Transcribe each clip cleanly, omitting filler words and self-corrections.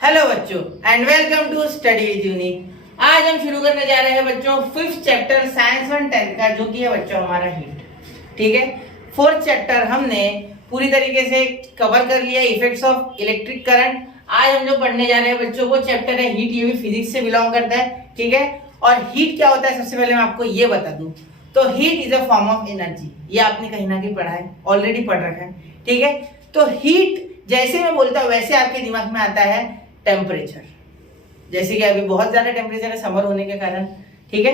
Hello बच्चों and welcome to study with Unique. आज हम शुरू करने जा रहे हैं बच्चों 5th चैप्टर साइंस 1 10th का, जो कि है बच्चों हमारा हीट। ठीक है, 4th चैप्टर हमने पूरी तरीके से कवर कर लिया, इफेक्ट्स ऑफ इलेक्ट्रिक करंट। आज हम जो पढ़ने जा रहे हैं बच्चों वो चैप्टर है हीट। ये भी फिजिक्स से बिलोंग करता है। ठीक है, और हीट क्या होता है सबसे पहले मैं आपको ये बता दूं। तो heat is a form of energy, ये आपने कहीं ना कहीं पढ़ा है, ऑलरेडी पढ़ रखा है। ठीक है, तो हीट जैसे मैं बोलता हूं वैसे आपके दिमाग में आता है टेम्परेचर। जैसे कि अभी बहुत ज्यादा टेम्परेचर है समर होने के कारण। ठीक है,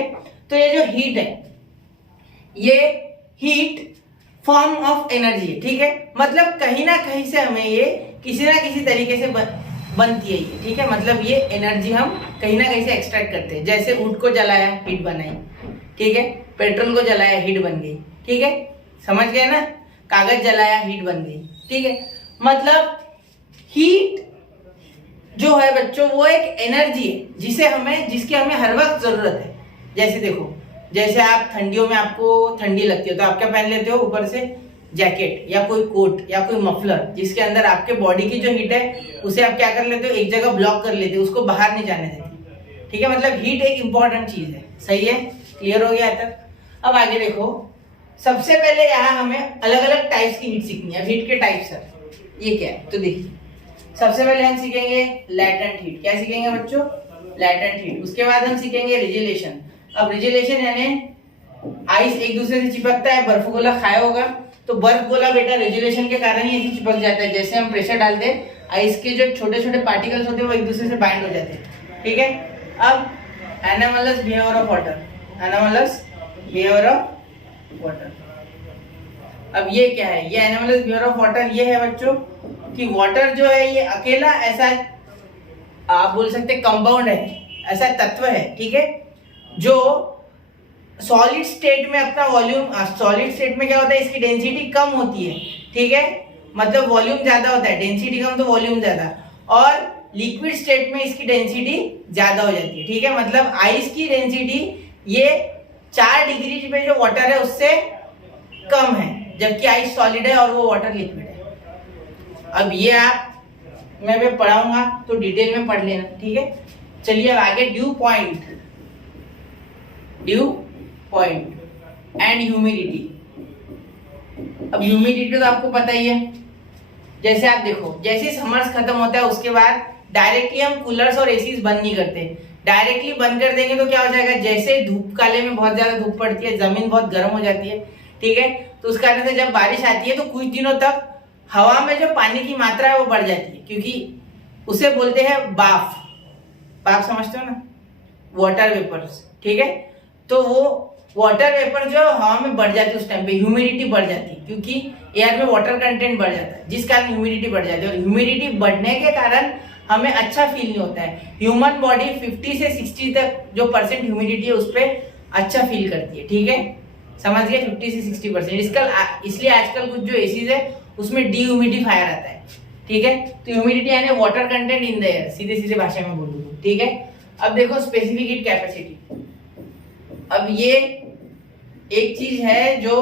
तो ये जो हीट है ये हीट फॉर्म ऑफ एनर्जी है। ठीक है, मतलब कहीं ना कहीं से हमें ये किसी ना किसी तरीके से बनती है ये। ठीक है, मतलब ये एनर्जी हम कहीं ना कहीं से एक्सट्रैक्ट करते हैं। जैसे वुड को जलाया हीट बनाई, ठीक है, पेट्रोल को जलाया हीट बन गई। ठीक है, समझ गए ना, कागज जलाया हीट बन गई। ठीक है, मतलब हीट जो है बच्चों वो एक एनर्जी है जिसकी हमें हर वक्त जरूरत है। जैसे देखो, जैसे आप ठंडियों में आपको ठंडी लगती है तो आप क्या पहन लेते हो, ऊपर से जैकेट या कोई कोट या कोई मफलर, जिसके अंदर आपके बॉडी की जो हीट है उसे आप क्या कर लेते हो, एक जगह ब्लॉक कर लेते हो, उसको बाहर नहीं जाने देते। ठीक है, मतलब हीट एक इंपॉर्टेंट चीज है। सही है, क्लियर हो गया तक। अब आगे देखो, सबसे पहले यहाँ हमें अलग अलग टाइप्स की हीट सीखनी है। हीट के टाइप्स है, ये क्या है तो देखिए, सबसे पहले हम सीखेंगे लैटेंट हीट। क्या सीखेंगे बच्चों, लैटेंट हीट। उसके बाद हम सीखेंगे रिजिलेशन। अब रिजिलेशन यानी आइस एक दूसरे से चिपकता है, बर्फ गोला खाया होगा तो बर्फ गोला बेटा रिजिलेशन के कारण ही ऐसे चिपक जाता है। जैसे हम प्रेशर डालते हैं आइस के जो छोटे छोटे पार्टिकल्स होते हैं वो एक दूसरे से बाइंड हो जाते हैं। ठीक है, अब anomalous behaviour of water, anomalous behaviour of water. अब ये क्या है, ये एनामलस बिहेवियर ऑफ वाटर ये है बच्चों कि वाटर जो है ये अकेला ऐसा आप बोल सकते कंपाउंड है, ऐसा तत्व है। ठीक है, जो सॉलिड स्टेट में अपना वॉल्यूम, सॉलिड स्टेट में क्या होता है इसकी डेंसिटी कम होती है। ठीक है, मतलब वॉल्यूम ज्यादा होता है, डेंसिटी कम तो वॉल्यूम ज्यादा, और लिक्विड स्टेट में इसकी डेंसिटी ज्यादा हो जाती है। ठीक है, मतलब आइस की डेंसिटी ये 4 डिग्री पे जो वाटर है उससे कम है, जबकि आइस सॉलिड है और वो वाटर लिक्विड है। अब ये आप मैं भी पढ़ाऊंगा तो डिटेल में पढ़ लेना। ठीक है, चलिए अब आगे ड्यू पॉइंट एंड ह्यूमिडिटी। अब ह्यूमिडिटी तो आपको पता ही है। जैसे आप देखो, जैसे समर्स खत्म होता है उसके बाद डायरेक्टली हम कूलर्स और एसीज बंद नहीं करते। डायरेक्टली बंद कर देंगे तो क्या हो जाएगा, जैसे धूप काले में बहुत ज्यादा धूप पड़ती है, जमीन बहुत गर्म हो जाती है। ठीक है, तो उस कारण से जब बारिश आती है तो कुछ दिनों तक हवा में जो पानी की मात्रा है वो बढ़ जाती है, क्योंकि उसे बोलते हैं बाफ। बाफ समझते हो ना, वाटर वेपर्स। ठीक है, तो वो वाटर वेपर जो हवा में बढ़ जाती है उस टाइम पे ह्यूमिडिटी बढ़ जाती है, क्योंकि एयर में वाटर कंटेंट बढ़ जाता है, जिस कारण ह्यूमिडिटी बढ़ जाती है। और ह्यूमिडिटी बढ़ने के कारण हमें अच्छा फील नहीं होता है। ह्यूमन बॉडी 50 से 60 तक जो % ह्यूमिडिटी है उस पर अच्छा फील करती है। ठीक है, समझ गए, 50 से 60%। इसलिए आजकल कुछ जो एसीज है उसमें डीह्यूमिडिफायर आता है। ठीक है, तो ह्यूमिडिटी यानी water content in the air, सीधे सीधे भाषा में बोलूं तो। ठीक है, अब देखो स्पेसिफिक हीट कैपेसिटी। अब ये एक चीज है जो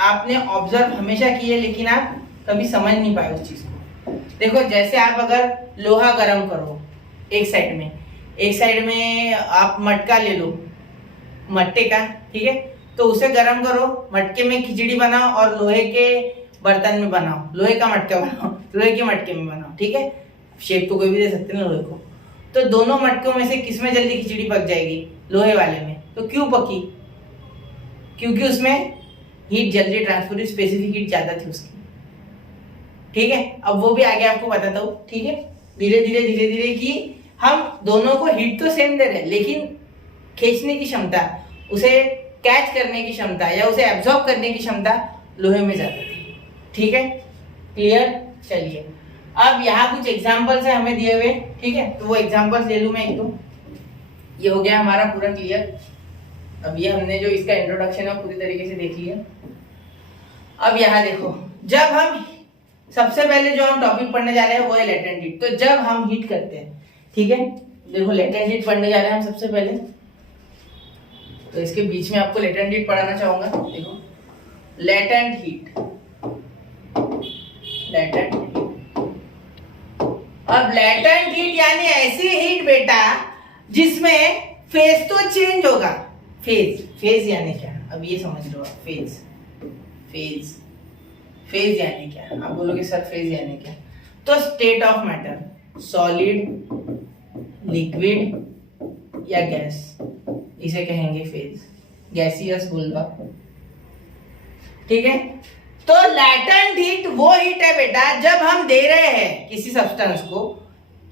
आपने ऑब्जर्व हमेशा की है लेकिन आप कभी समझ नहीं पाए उस चीज को। देखो, जैसे आप अगर लोहा गर्म करो एक साइड में आप मटका ले लो, मट्टे का, ठीक है, तो उसे गर्म करो, मटके में खिचड़ी बनाओ और लोहे के बर्तन में बनाओ, लोहे का मटका बनाओ, लोहे के मटके में बनाओ। ठीक है, शेप तो कोई भी दे सकते हैं लोहे को। तो दोनों मटकों में से किसमें जल्दी खिचड़ी पक जाएगी, लोहे वाले में। तो क्यों पकी, क्योंकि उसमें हीट जल्दी ट्रांसफर हुई, स्पेसिफिक हीट ज्यादा थी उसकी। ठीक है, अब वो भी आगे आपको बताता हूँ। ठीक है, धीरे धीरे कि हम दोनों को हीट तो सेम दे रहे हैं लेकिन खींचने की क्षमता, उसे कैच करने की क्षमता या उसे एब्जॉर्ब करने की क्षमता लोहे में ज्यादा थी। ठीक है, क्लियर। चलिए अब यहाँ कुछ एग्जांपल्स है हमें दिए हुए। ठीक है, तो वो एग्जांपल्स ले लूं मैं एक तो। ये हो गया हमारा पूरा क्लियर। अब ये हमने जो इसका इंट्रोडक्शन है पूरी तरीके से देख लिया। अब यहाँ देखो, जब हम सबसे पहले जो हम टॉपिक पढ़ने जा रहे हैं वो है लेटेंट हीट। तो जब हम हीट करते हैं, ठीक है, देखो लेटेंट हीट पढ़ने जा रहे हैं हम सबसे पहले, तो इसके बीच में आपको लेटेंट हीट पढ़ाना चाहूंगा। देखो लेटेंट हीट, लेटेंट हीट। अब लेटेंट हीट यानी ऐसी हीट बेटा जिसमें फेज तो चेंज होगा। फेज, फेज यानी क्या, अब ये समझ लो आप। फेज, फेज, फेज यानी क्या? आप बोलोगे सर फेज यानी क्या? तो state of matter, solid, liquid या गैस, इसे कहेंगे फेज, गैसियस बुलबुला। ठीक है। तो लैटेंट हीट वो हीट है बेटा जब हम दे रहे हैं किसी सब्सटेंस को,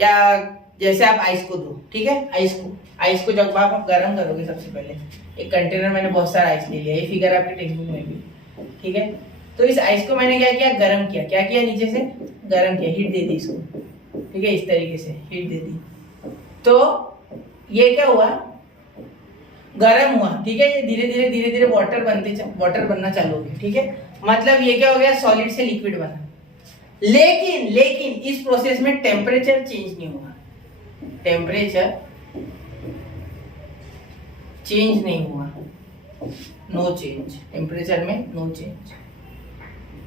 या जैसे आप आइस को दो, ठीक है, आइस को जब आप गर्म करोगे, सबसे पहले एक कंटेनर, मैंने बहुत सारा आइस ले लिया, ये फिगर आपके टेक्स्ट बुक में भी, ठीक है। तो इस आइस को मैंने क्या किया, गर्म किया। क्या किया, नीचे से गर्म किया, हीट दे दी इसको, ठीक है, इस तरीके से हीट दे दी। तो ये क्या हुआ, गर्म हुआ, ठीक है। ये धीरे धीरे वाटर बनना चालू हो गया, ठीक है। मतलब ये क्या हो गया, सॉलिड से लिक्विड बना। लेकिन इस प्रोसेस में टेम्परेचर चेंज नहीं हुआ, टेम्परेचर चेंज नहीं हुआ, नो चेंज, टेम्परेचर में नो चेंज।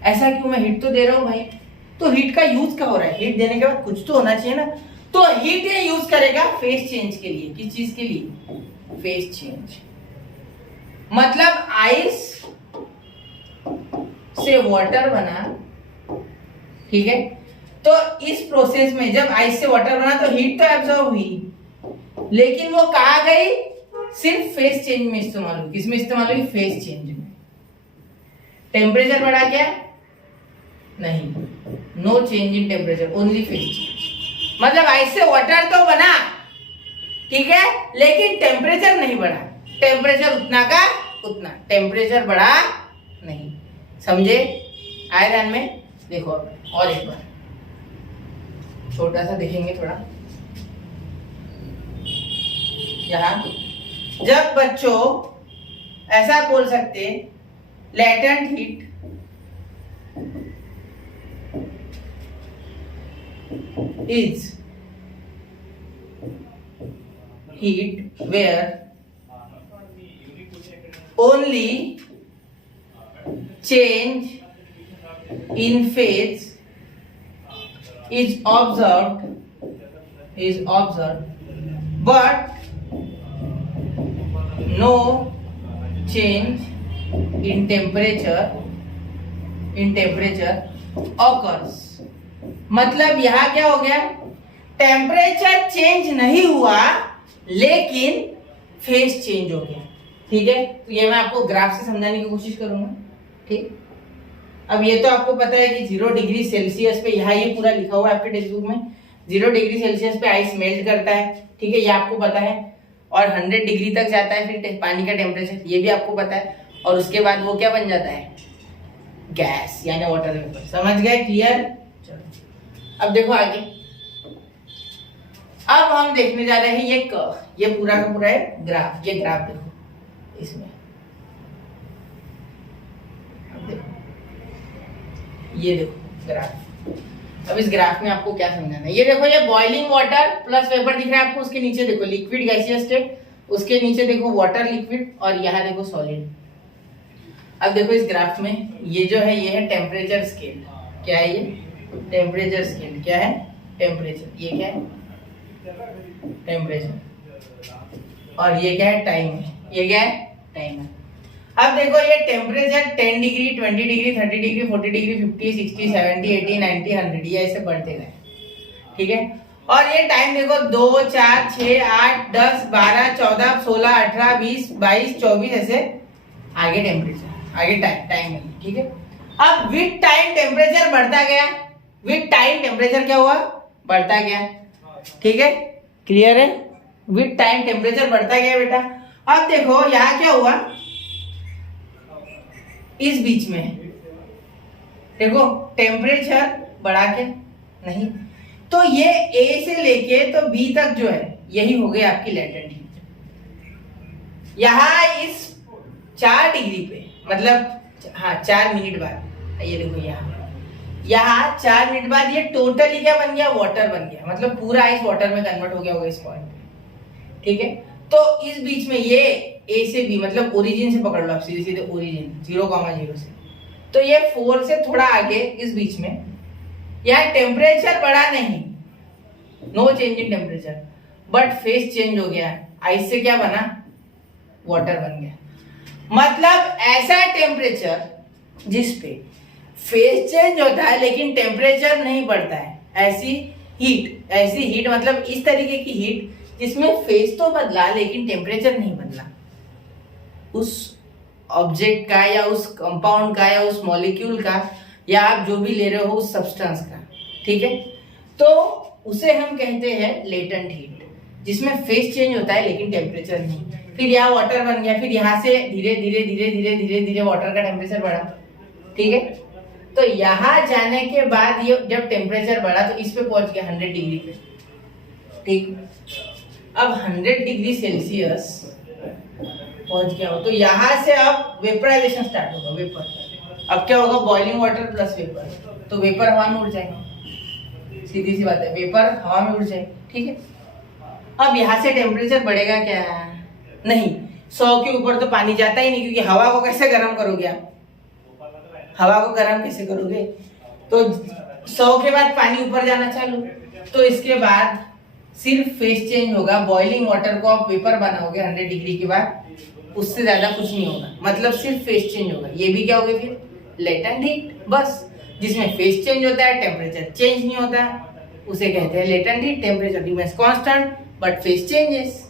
ऐसा क्यों? मैं हीट तो दे रहा हूं भाई, तो हीट का यूज क्या हो रहा है? हीट देने के बाद कुछ तो होना चाहिए ना। तो हीट ये यूज करेगा फेज चेंज के लिए। किस चीज के लिए? Phase change. मतलब आइस से वाटर बना, ठीक है। तो इस प्रोसेस में जब आइस से वाटर बना तो हीट तो एब्जॉर्ब हुई, लेकिन वो कहाँ गई? सिर्फ फेज चेंज में इस्तेमाल हुई। किस में इस्तेमाल हुई? फेज चेंज में। टेम्परेचर बढ़ा क्या? नहीं, no change in temperature, only phase change. मतलब आइस से वाटर तो बना, ठीक है, लेकिन टेम्परेचर नहीं बढ़ा। टेम्परेचर उतना का उतना, टेम्परेचर बढ़ा नहीं। समझे? आए ध्यान में? देखो और एक बार छोटा सा देखेंगे थोड़ा। यहां जब बच्चों ऐसा बोल सकते, latent heat is heat where only change in phase is observed, but no change in temperature occurs। मतलब यहां क्या हो गया, टेम्परेचर चेंज नहीं हुआ लेकिन फेज चेंज हो गया। ठीक है, तो ये मैं आपको ग्राफ से समझाने की कोशिश करूंगा। ठीक, अब ये तो आपको पता है कि 0 डिग्री सेल्सियस पे, यहाँ ये पूरा लिखा हुआ है आपके टेक्स्ट बुक में, 0 डिग्री सेल्सियस पे आइस मेल्ट करता है। ठीक है, ये आपको पता है। और 100 डिग्री तक जाता है फिर पानी का टेम्परेचर, ये भी आपको पता है। और उसके बाद वो क्या बन जाता है, गैस यानी वाटर वेपर। समझ गए? क्लियर? चलो अब देखो आगे। अब हम देखने जा रहे हैं ये पूरा का पूरा है ग्राफ। ये ग्राफ देखो इसमें, अब देखो ये देखो ग्राफ। अब इस ग्राफ में आपको क्या समझाना है, ये देखो, ये बॉइलिंग वाटर प्लस वेपर दिख रहा है आपको। उसके नीचे देखो लिक्विड गैसियस स्टेट, उसके नीचे देखो वाटर लिक्विड, और यहाँ देखो सॉलिड। अब देखो इस ग्राफ में ये जो है, ये है टेम्परेचर स्केल। क्या है ये? Temperature scale. क्या है? टेम्परेचर। ये क्या है? टेम्परेचर। और ये क्या है? टाइम है। ये क्या है? टाइम है। अब देखो ये temperature 10 degree, 20 degree, 30 degree, 40 degree, 50, 60, 70, 80, 90, 100, ये ऐसे बढ़ते गए। ठीक है, और ये टाइम देखो 2, 4, 6, 8, 10, 12, 14, 16, 18, 20, 22, 24, ऐसे आगे टेम्परेचर, आगे टाइम है। ठीक है, अब विद टाइम टेम्परेचर बढ़ता गया। विद टाइम टेम्परेचर क्या हुआ? बढ़ता गया। ठीक है, क्लियर है? विद टाइम टेम्परेचर बढ़ता गया बेटा। अब देखो यहाँ क्या हुआ, इस बीच में देखो टेम्परेचर बढ़ा के नहीं, तो ये A से लेके तो B तक जो है यही हो गई आपकी लेटेंट हीट। यहाँ इस 4 डिग्री पे, मतलब हाँ 4 मिनट बाद, ये देखो यहाँ 4 मिनट बाद ये टोटली क्या बन गया? वाटर बन गया। मतलब पूरा आइस वाटर में कन्वर्ट हो गया होगा इस पॉइंट पे। ठीक है, तो इस बीच में ये A से B, मतलब ओरिजिन से पकड़ लो आप, सीधे सीधे ओरिजिन 0,0 से, तो ये 4 से थोड़ा आगे इस बीच में यहाँ टेम्परेचर बढ़ा नहीं, no change in temperature, but phase change हो गया, आइस से क्या बना, वाटर बन गया। मतलब ऐसा टेम्परेचर जिस पे फेस चेंज होता है लेकिन टेम्परेचर नहीं बढ़ता है, ऐसी हीट मतलब इस तरीके की हीट जिसमें फेस तो बदला लेकिन टेम्परेचर नहीं बदला, उस ऑब्जेक्ट का या उस कंपाउंड का या उस मॉलिक्यूल का या आप जो भी ले रहे हो उस सब्सटेंस का, ठीक है, तो उसे हम कहते हैं लेटेंट हीट, जिसमें फेस चेंज होता है लेकिन टेम्परेचर नहीं। फिर यहाँ वाटर बन गया, फिर यहाँ से धीरे धीरे धीरे धीरे धीरे धीरे वाटर का टेम्परेचर बढ़ा, ठीक है, तो यहाँ जाने के बाद ये जब टेम्परेचर बढ़ा तो इस पे पहुंच गया 100 डिग्री पे, ठीक। अब 100 डिग्री सेल्सियस पहुंच गया हो तो यहाँ से अब वेपराइजेशन स्टार्ट होगा, वेपर। अब क्या होगा, बॉइलिंग वाटर प्लस वेपर, तो वेपर हवा में उड़ जाएगा, सीधी सी बात है, वेपर हवा में उड़ जाए, ठीक है। अब यहाँ से टेम्परेचर बढ़ेगा क्या, नहीं, 100 के ऊपर तो पानी जाता ही नहीं, क्योंकि हवा को कैसे गर्म करोगे आप, हवा को गर्म कैसे करोगे, तो 100 के बाद पानी ऊपर जाना चालू, तो इसके बाद सिर्फ फेस चेंज होगा, बॉइलिंग वाटर को आप वेपर बनाओगे 100 डिग्री के बाद, उससे ज्यादा कुछ नहीं होगा, मतलब सिर्फ फेस चेंज होगा। ये भी क्या होगा फिर, लेटेंट हीट, बस, जिसमें फेस चेंज होता है टेम्परेचर चेंज नहीं होता, उसे कहते हैं latent heat. Temperature remains constant but face changes,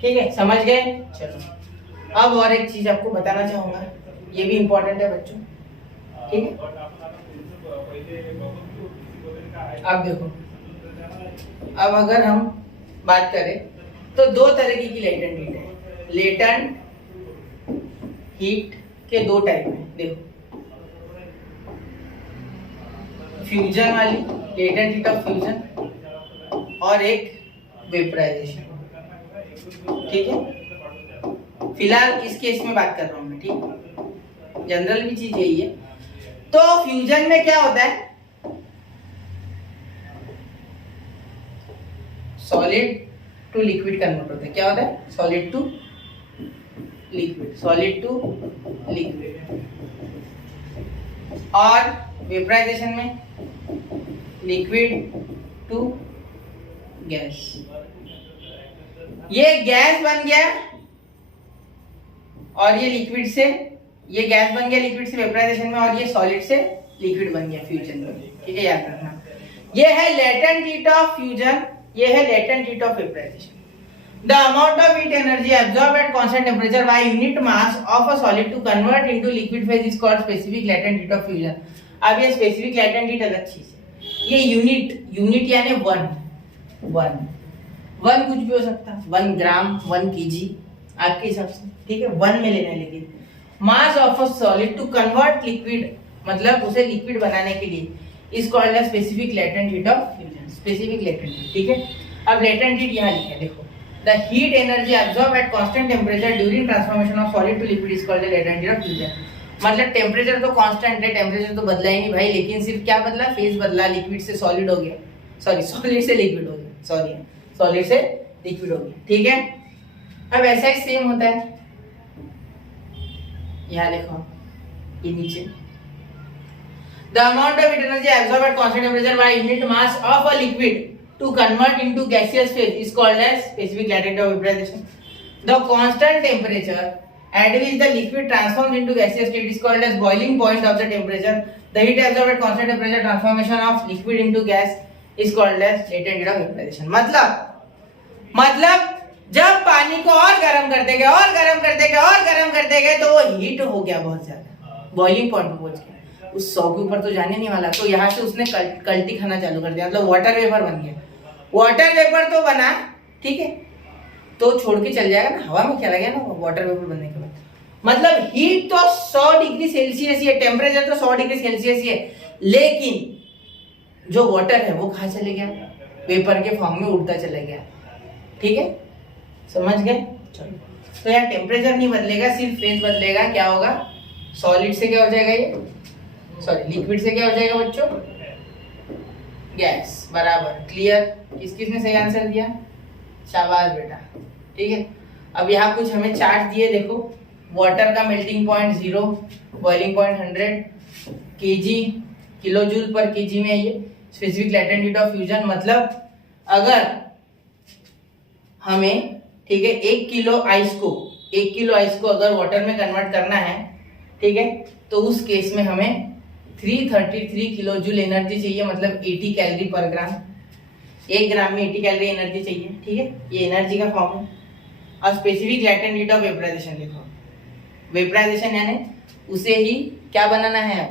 ठीक है, समझ गए। चलो अब और एक चीज आपको बताना चाहूंगा, ये भी इंपॉर्टेंट है बच्चों, ठीक है। अब देखो, अब अगर हम बात करें तो दो तरीके की लेटेंट हीट है। लेटेंट हीट के दो टाइप हैं, देखो, फ्यूजन वाली, लेटेंट हीट ऑफ फ्यूजन, और एक वेपराइजेशन, ठीक है। फिलहाल इस केस में बात कर रहा हूं मैं, ठीक, जनरल भी चीज यही है। तो फ्यूजन में क्या होता है, सॉलिड टू लिक्विड कन्वर्ट होता है, क्या होता है, solid to liquid, solid to liquid. और वेपराइजेशन में लिक्विड टू गैस, ये गैस बन गया और ये लिक्विड से, ये गैस बन गया लिक्विड से वेपराइजेशन में, और ये सॉलिड से लिक्विड बन गया फ्यूजन में, ठीक है, याद रखना। ये है लेटेंट हीट ऑफ फ्यूजन, ये है latent heat of vaporisation. The amount of heat energy absorbed at constant temperature by unit mass of a solid to convert into liquid phase is called specific latent heat of fusion। अब ये specific latent heat अलग चीज है, ये unit यानी one कुछ भी हो सकता है, 1 ग्राम 1 kg आपके हिसाब से, ठीक है, 1 में लेना है। लेकिन mass of a solid to convert liquid, मतलब उसे लिक्विड बनाने के लिए, is called a specific latent heat of fusion, specific latent heat, ठीक है। अब लेटेंट हीट यहाँ लिखा है, देखो, the heat energy absorbed at constant temperature during transformation of solid to liquid is called the latent heat of fusion। मतलब temperature तो constant है, टेम्परेचर तो बदला ही नहीं भाई, लेकिन सिर्फ क्या बदला, फेज बदला, लिक्विड से सॉलिड हो गया, सॉलिड से लिक्विड हो गया, सॉलिड से लिक्विड हो गया, ठीक है। अब ऐसा ही सेम होता है, यहाँ देखो, ये नीचे, the amount of heat energy absorbed at constant temperature by unit mass of a liquid to convert into gaseous phase is called as specific latent heat of vaporization। The constant temperature at which the liquid transforms into gaseous state is called as boiling point of the temperature। The heat absorbed at constant temperature transformation of liquid into gas is called as latent heat of vaporization। मतलब जब पानी को और गर्म करते गए और गर्म करते गए और गर्म करते गए तो वो हीट हो गया बहुत ज्यादा, बॉइलिंग पॉइंट पर पहुंच गया, उस 100 के ऊपर तो जाने नहीं वाला, तो यहाँ से उसने कल्टी खाना चालू कर दिया, मतलब वाटर वेपर बन गया। वाटर वेपर तो बना, ठीक है, तो छोड़ के चल जाएगा ना, हवा में चला गया ना वाटर वेपर बनने के बाद, मतलब हीट तो 100 डिग्री सेल्सियस ही है, टेम्परेचर तो 100 डिग्री सेल्सियस ही है, लेकिन जो वाटर है वो कहाँ चले गया, वेपर के फॉर्म में उड़ता चला गया, ठीक है, समझ गए। चलो, तो यार टेम्परेचर नहीं बदलेगा, सिर्फ फेज बदलेगा, क्या होगा, सॉलिड से क्या हो जाएगा, ये लिक्विड से क्या हो जाएगा बच्चों, गैस, बराबर, क्लियर। किसने सही आंसर दिया, शाबाश बेटा, ठीक है। अब यहाँ कुछ हमें चार्ट दिए, देखो, वाटर का melting point 0, boiling point 100 kg kilo joule पर kg में, ये specific latent heat of fusion, मतलब अगर हमें, ठीक है, 1 किलो आइस को अगर वाटर में कन्वर्ट करना है, ठीक है, तो उस केस में हमें 333 किलो जूल एनर्जी चाहिए, मतलब 80 कैलोरी पर ग्राम। 1 ग्राम में 80 कैलोरी एनर्जी चाहिए, ठीक है, ये एनर्जी का फॉर्म है। और specific latent heat of vaporization लिखो। वेपराइजेशन यानी उसे ही क्या बनाना है,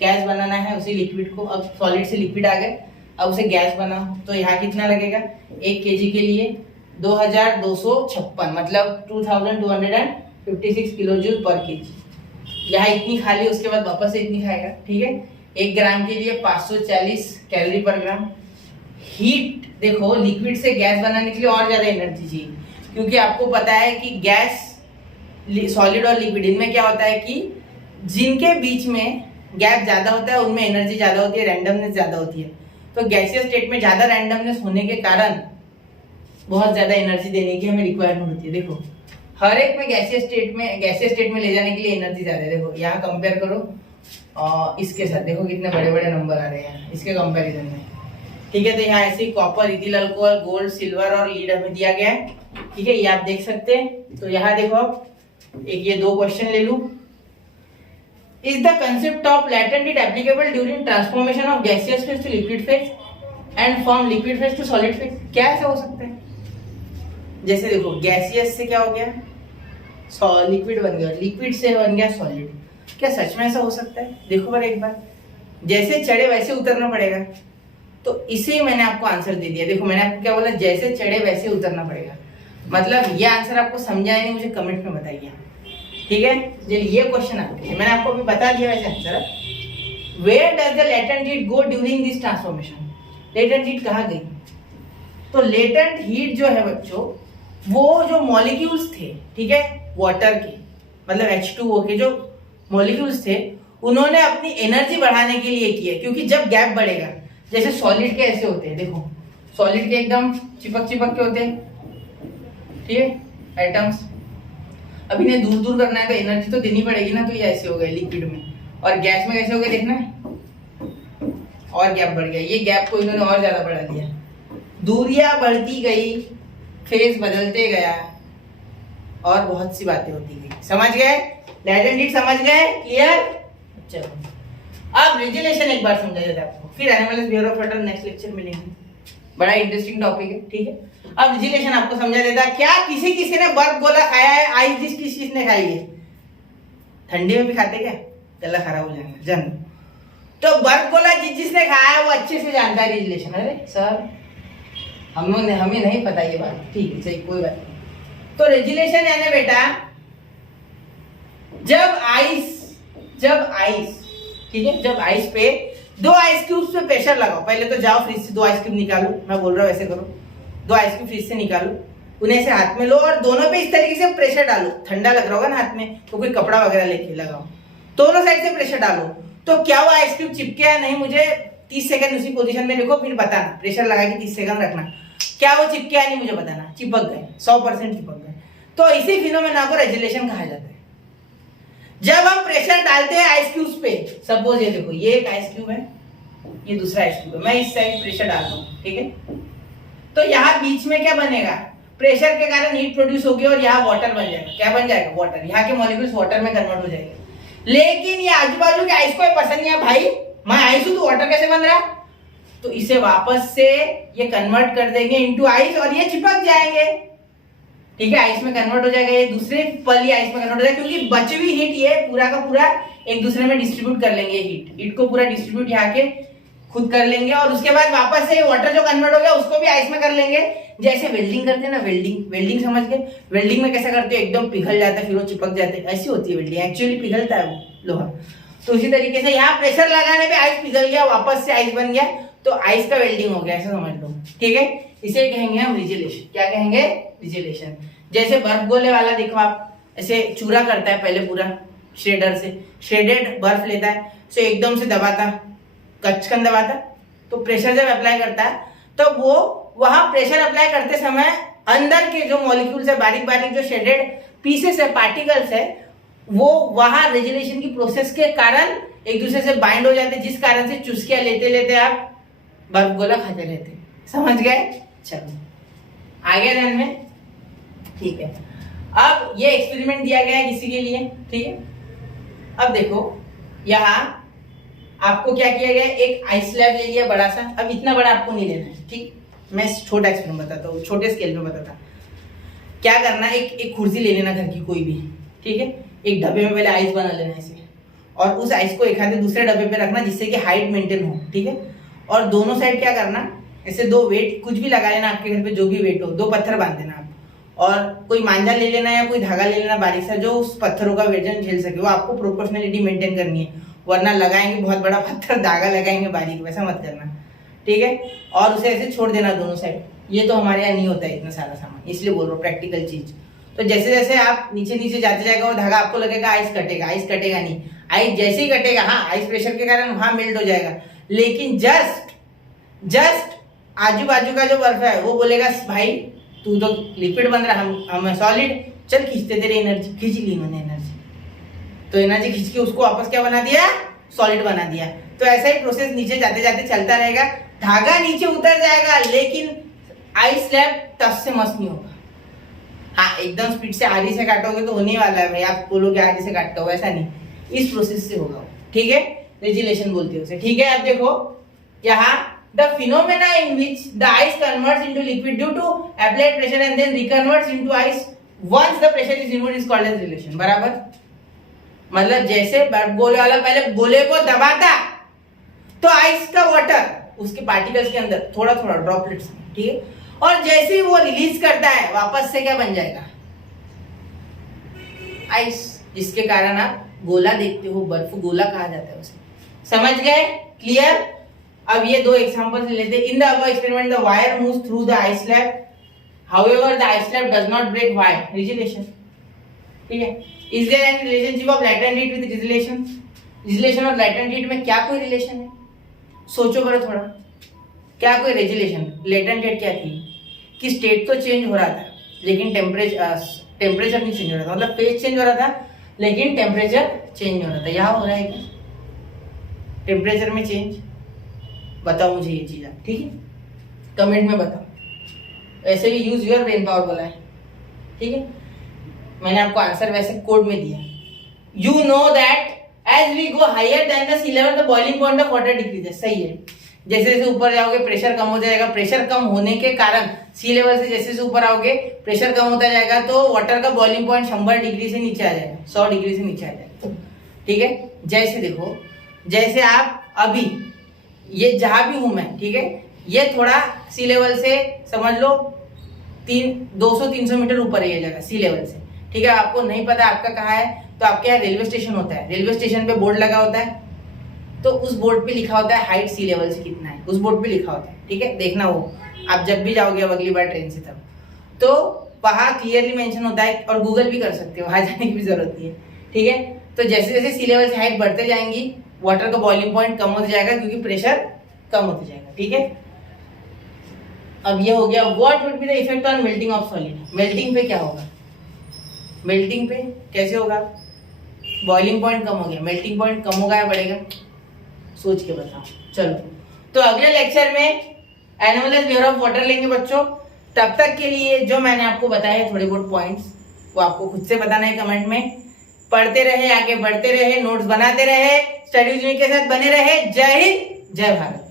गैस बनाना है उसी लिक्विड को। अब सॉलिड से लिक्विड आ गए, अब उसे गैस बनाओ, तो यहाँ कितना लगेगा, 1 केजी के लिए 2256, मतलब 2256 किलो जूल पर केजी। यहाँ इतनी खा ली, उसके बाद वापस से इतनी खाएगा, ठीक है। 1 ग्राम के लिए 540 कैलोरी पर ग्राम। हीट देखो, लिक्विड से गैस बनाने के लिए और ज्यादा एनर्जी चाहिए, क्योंकि आपको पता है कि गैस, सॉलिड और लिक्विड, इनमें क्या होता है कि जिनके बीच में गैप ज्यादा होता है उनमें एनर्जी ज्यादा होती है, रैंडमनेस ज्यादा होती है। तो गैसियस स्टेट में ज्यादा रैंडमनेस होने के कारण बहुत ज्यादा एनर्जी देने की हमें रिक्वायरमेंट होती है। देखो हर एक में गैसियस स्टेट में ले जाने के लिए एनर्जी ज्यादा है। देखो यहाँ कंपेयर करो और इसके साथ, देखो कितने बड़े बड़े नंबर आ रहे हैं इसके कंपैरिजन में, ठीक है। तो यहाँ ऐसे copper, ethyl alcohol, gold, silver और लीड हमें दिया गया है, ठीक है, ये आप देख सकते हैं। तो यहाँ देखो आप एक ये 2 क्वेश्चन ले लूं। Is the concept of latent heat applicable during transformation of gaseous phase two liquid phase and from liquid phase two solid phase? क्या ऐसा हो सकता है? जैसे देखो गैसियस से क्या हो गया, लिक्विड बन गया, लिक्विड से बन गया सॉलिड। क्या सच में ऐसा हो सकता है? देखो पर एक बार, जैसे चढ़े वैसे उतरना पड़ेगा। तो इसे मैंने आपको आंसर दे दिया। देखो मैंने आपको क्या बोला, जैसे चढ़े वैसे उतरना पड़ेगा। मतलब ये आंसर आपको समझा है नहीं, मुझे कमेंट में बताइए, ठीक है। ये क्वेश्चन आपके लिए मैंने आपको अभी बता दिया वैसे answer. Where does the latent heat go during this transformation? Latent heat कहाँ गई? तो लेटेंट हीट जो है बच्चों, वो जो मॉलिक्यूल्स थे, ठीक है, वाटर के, मतलब H2O के जो मॉलिक्यूल्स थे, उन्होंने अपनी एनर्जी बढ़ाने के लिए किया। क्योंकि जब गैप बढ़ेगा, जैसे सॉलिड के ऐसे होते हैं, देखो सॉलिड के एकदम चिपक चिपक के होते हैं, ठीक है, एटम्स। अब इन्हें दूर दूर करना है तो एनर्जी तो देनी पड़ेगी ना, तो ये ऐसे हो गए लिक्विड में। और गैस में कैसे हो गए देखना है, और गैप बढ़ गया। ये गैप को इन्होंने और ज्यादा बढ़ा दिया, दूरियां बढ़ती गई, फेज बदलते गया और बहुत सी बातें होती गई। समझ गए? लैटेंट हीट समझ गए? क्लियर? चलो अब रेजुलेशन एक बार समझा देता आपको, फिर animals behaviour of water next lecture मिलेंगे। बड़ा इंटरेस्टिंग टॉपिक है, ठीक है। अब रेजुलेशन आपको समझा देता, क्या किसी किसी ने बर्फ गोला खाया है? आइस डिश किस ने खाई है? ठंडी में भी खाते क्या? गला खराब हो जाएगा जन। तो बर्फ गोला जिसने खाया है वो अच्छे से जानता है रेजुलेशन। अरे सर हमें नहीं पता ये बात, ठीक है, सही, कोई बात नहीं। तो रेजुलेशन यानी बेटा, जब आइस, ठीक है, जब आइस पे 2 आइस क्यूब्स पे प्रेशर लगाओ। पहले तो जाओ फ्रिज से 2 आइस क्यूब निकालो, मैं बोल रहा हूँ वैसे करो। 2 आइस क्यूब फ्रिज से निकालो, उन्हें ऐसे हाथ में लो और दोनों पे इस तरीके से प्रेशर डालो। ठंडा लग रहा होगा ना हाथ में, तो कोई कपड़ा वगैरह लेके लगाओ, दोनों साइड से प्रेशर डालो। तो क्या वो आइस क्यूब चिपके या नहीं, मुझे 30 सेकंड उसी पोजीशन में रखो, फिर बताना। प्रेशर लगा के 30 सेकंड रखना, क्या वो चिपके या नहीं मुझे बताना। चिपक गए, 100% चिपक गए, तो इसी फिनोमेना को रेजुलेशन कहा जाता है। जब हम प्रेशर डालते हैं आइस क्यूब्स पे, सपोज ये देखो, ये एक आइस क्यूब है, ये दूसरा आइस क्यूब है, मैं इस साइड प्रेशर डालता हूँ, ठीक है। तो यहाँ बीच में क्या बनेगा, प्रेशर के कारण हीट प्रोड्यूस होगी और यहाँ वाटर बन जाएगा। क्या बन जाएगा? वाटर। यहाँ के मॉलिक्यूल्स वाटर में कन्वर्ट हो जाएंगे। लेकिन ये आजू बाजू के आइस को पसंद नहीं है, भाई मैं आइस हूं तो वाटर कैसे बन रहा है? तो इसे वापस से ये कन्वर्ट कर देंगे इनटू आइस और ये चिपक जाएंगे, ठीक है, आइस में कन्वर्ट हो जाएगा। ये दूसरे पल ये आइस में कन्वर्ट हो जाएगा, क्योंकि बची हुई हीट ये पूरा का पूरा एक दूसरे में डिस्ट्रीब्यूट कर लेंगे। हीट को पूरा डिस्ट्रीब्यूट यहाँ के खुद कर लेंगे और उसके बाद वापस से वाटर जो कन्वर्ट हो गया उसको भी आइस में कर लेंगे। जैसे वेल्डिंग करते हैं ना, वेल्डिंग समझ गए? वेल्डिंग में कैसा करते हैं, एकदम पिघल जाता है फिर वो चिपक जाते हैं, ऐसी होती है वेल्डिंग, एक्चुअली पिघलता है वो लोहा। तो उसी तरीके से यहाँ प्रेशर लगाने पे आइस पिघल गया, वापस से आइस बन गया, तो आइस का वेल्डिंग हो गया, ऐसा समझ लो, ठीक है। इसे कहेंगे हम रिजुलेशन। क्या कहेंगे? रिजुलेशन। जैसे बर्फ गोले वाला देखो आप, ऐसे चूरा करता है पहले पूरा श्रेडर से, श्रेडेड बर्फ लेता है, सो एकदम से दबाता, कचकन दबाता, तो प्रेशर जब अप्लाई करता है तो वो वहां प्रेशर अप्लाई करते समय अंदर के जो मॉलिक्यूल्स है, बारीक बारीक जो शेडेड पीसेस है, पार्टिकल्स है, वो वहां रेजुलेशन की प्रोसेस के कारण एक दूसरे से बाइंड हो जाते हैं, जिस कारण से चुस्कियां लेते लेते आप बर्फ गोला खाते रहते हैं। समझ गए? चलो आ गया ध्यान में? ठीक है, अब ये एक्सपेरिमेंट दिया गया है किसी के लिए, ठीक है। अब देखो यहाँ आपको क्या किया गया, एक आइस स्लैब ले लिया बड़ा सा। अब इतना बड़ा आपको नहीं लेना है, ठीक, मैं छोटा एक्सपेरिमेंट बताता हूँ, छोटे स्केल में बताता। क्या करना, एक कुर्सी ले लेना घर की कोई भी, ठीक है। एक डब्बे में पहले आइस बना लेना ऐसे, और उस आइस को एक हाथ दूसरे डब्बे पे रखना जिससे कि हाइट मेंटेन हो, ठीक है। और दोनों साइड क्या करना, ऐसे दो वेट कुछ भी लगा लेना, आपके घर पे जो भी वेट हो, दो पत्थर बांध देना आप, और कोई मांझा ले लेना या कोई धागा ले लेना बारीक सा, जो उस पत्थरों का वजन झेल सके। वो आपको प्रोपोर्शनलिटी मेंटेन करनी है, वरना लगाएंगे बहुत बड़ा पत्थर, धागा लगाएंगे बारीक, वैसा मत करना, ठीक है। और उसे ऐसे छोड़ देना दोनों साइड। ये तो हमारे यहाँ नहीं होता है इतना सारा सामान, इसलिए बोल रहा हूँ प्रैक्टिकल चीज। तो जैसे जैसे आप नीचे नीचे जाते जाएगा वो धागा, आपको लगेगा आइस कटेगा, आइस कटेगा नहीं। आइस जैसे ही कटेगा, हाँ आइस प्रेशर के कारण वहां मेल्ट हो जाएगा, लेकिन जस्ट आजू बाजू का जो बर्फ है वो बोलेगा भाई तू तो लिक्विड बन रहा, हम सॉलिड, चल खींचते तेरे एनर्जी। खींच ली इन्होंने एनर्जी, तो एनर्जी खींच के उसको वापस क्या बना दिया, सॉलिड बना दिया। तो ऐसा ही प्रोसेस नीचे जाते जाते चलता रहेगा, धागा नीचे उतर जाएगा, लेकिन आइस स्लैब टस से मस नहीं होगा। हाँ एकदम स्पीड से आरी से काटोगे तो होने वाला है भाई, आप बोलोगे आरी से काटता हो, वैसा नहीं, इस प्रोसेस से होगा, ठीक है। रेजिलेशन बोलते हैं उसे, ठीक है। अब देखो यहाँ the phenomena in which the ice converts into liquid due to applied pressure and then reconverts into ice once the pressure is removed is called as relation। बराबर, मतलब जैसे गोले वाला पहले गोले को दबाता तो आइस का वाटर उसके पार्टिकल्स के अंदर थोड़ा थोड़ा ड्रॉपलेट्स, ठीक है, और जैसे ही वो रिलीज करता है वापस से क्या बन जाएगा, आइस, जिसके कारण आप गोला देखते हो, बर्फ गोला कहा जाता है उसे। समझ गए? क्लियर? अब ये दो एग्जांपल्स लेते हैं। In the above experiment the wire moves through the ice slab, however the ice slab does not break, why? Regelation, ठीक है। Is there any relationship of latent heat with regelation? Regelation और latent heat में क्या कोई relation है? सोचो बड़ा थोड़ा, क्या कोई रिजिलेशन? लैटेंट हीट क्या थी कि स्टेट तो चेंज हो रहा था लेकिन टेम्परेचर नहीं चेंज हो रहा था, मतलब फेज चेंज हो रहा था लेकिन टेम्परेचर चेंज हो रहा था। यहाँ हो रहा है क्या टेम्परेचर में चेंज? बताओ मुझे ये चीज, ठीक है, कमेंट में बताओ। ऐसे भी यूज योर ब्रेन पावर बोला है, ठीक है। मैंने आपको आंसर वैसे कोड में दिया। You know that as we go higher than the sea level the boiling point of water decreases. सही है, जैसे जैसे ऊपर जाओगे प्रेशर कम हो जाएगा, प्रेशर कम होने के कारण सी लेवल से जैसे जैसे ऊपर आओगे प्रेशर कम होता जाएगा, तो वाटर का बॉइलिंग पॉइंट 100 डिग्री से नीचे आ जाएगा, 100 डिग्री से नीचे आ जाएगा, ठीक है। जैसे देखो, जैसे आप अभी ये जहां भी हूं मैं, ठीक है, ये थोड़ा सी लेवल से समझ लो 200-300 मीटर ऊपर है ये जगह सी लेवल से, ठीक है। आपको नहीं पता आपका कहाँ है, तो आपके यहाँ रेलवे स्टेशन होता है, रेलवे स्टेशन पे बोर्ड लगा होता है, तो उस बोर्ड पे लिखा होता है हाइट सी लेवल से कितना है, उस बोर्ड पे लिखा होता है, ठीक है। देखना वो आप जब भी जाओगे अब अगली बार ट्रेन से तब, तो वहां क्लियरली मेंशन होता है, और गूगल भी कर सकते हो, वहां जाने की भी जरूरत नहीं है, ठीक है। तो जैसे जैसे सी लेवल से हाइट बढ़ते जाएंगी वाटर का बॉइलिंग पॉइंट कम होता जाएगा क्योंकि प्रेशर कम होता जाएगा, ठीक है। अब ये हो गया what would be the effect on melting of solid. Melting पे क्या होगा, मेल्टिंग पे कैसे होगा? बॉइलिंग पॉइंट कम हो गया, मेल्टिंग पॉइंट कम होगा या बढ़ेगा? सोच के बताओ। चलो तो अगले लेक्चर में एनोमलस बिहेवियर ऑफ वाटर लेंगे बच्चों। तब तक के लिए जो मैंने आपको बताया थोड़े बहुत पॉइंट्स, वो आपको खुद से बताना है कमेंट में। पढ़ते रहे, आगे बढ़ते रहे, नोट्स बनाते रहे, स्टडी विद मी के साथ बने रहे। जय हिंद, जय भारत।